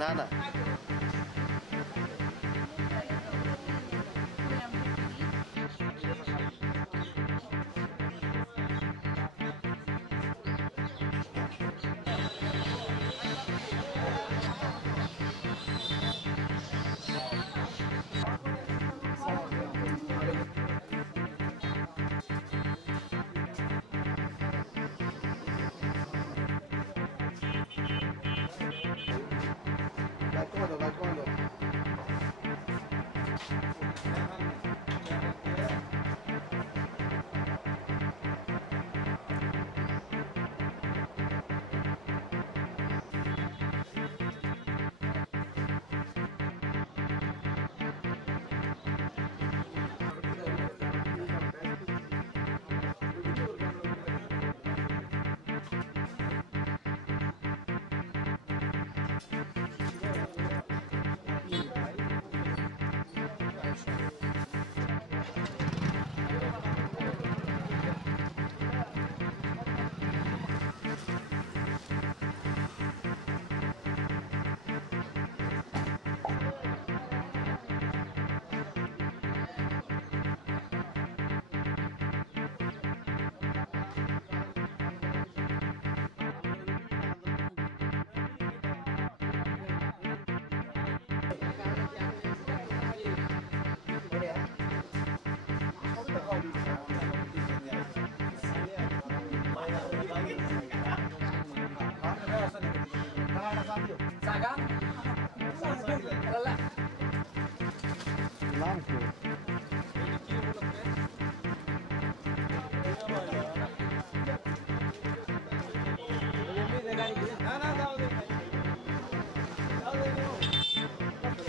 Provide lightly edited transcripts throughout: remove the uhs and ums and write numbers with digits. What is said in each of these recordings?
না না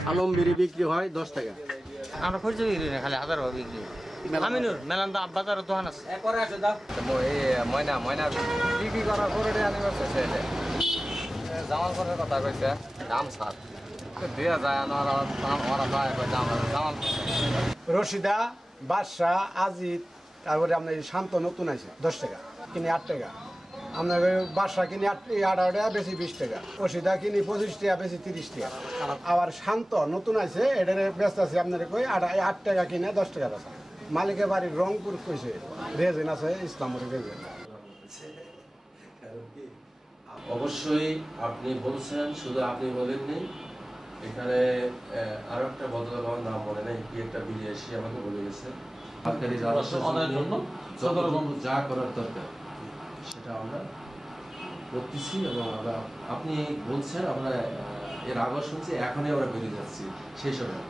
আলম বিড়ি বিক্রি হয় 10 টাকা। আমরা খুঁজে বিক্রি না, খালি 1000 টাকা বিক্রি। আমিনুর মেলান তো বাজারের দোকান আছে। পরে আসো দাও। এই ময়না বিক্রি করার পরে আনি বসে ছেলে জামাল করার কথা কইছে দাম সাত দিয়া যায় ওরা যায় জামাল রশিদা বাদশাহ আজিত তারপরে আপনার শান্ত নতুন আছে 10 টাকা কিনে 8 টাকা। আপনার বাদশাহ কিনে 18 টাকা বেশি 20 টাকা। রশিদা কিনে 25 টাকা বেশি 30 টাকা। আবার শান্ত নতুন আছে এটার ব্যস্ত আছে আপনার কই 8 টাকা কিনে 10 টাকা বেচা। মালিকের বাড়ির রংপুর কইছে রেজেন আছে ইসলামের রেজেন। অবশ্যই আপনি বলছেন, শুধু আপনি বলেননি, এখানে আরো একটা ভদ্রলোক আমার নাম মনে নেই, কি একটা বিলি এসে আমাকে বলে গেছে যা করার দরকার সেটা আমরা করতেছি। এবং আমরা আপনি বলছেন আমরা এর আগে শুনছি, এখনই আমরা বেরিয়ে যাচ্ছি সেই সময়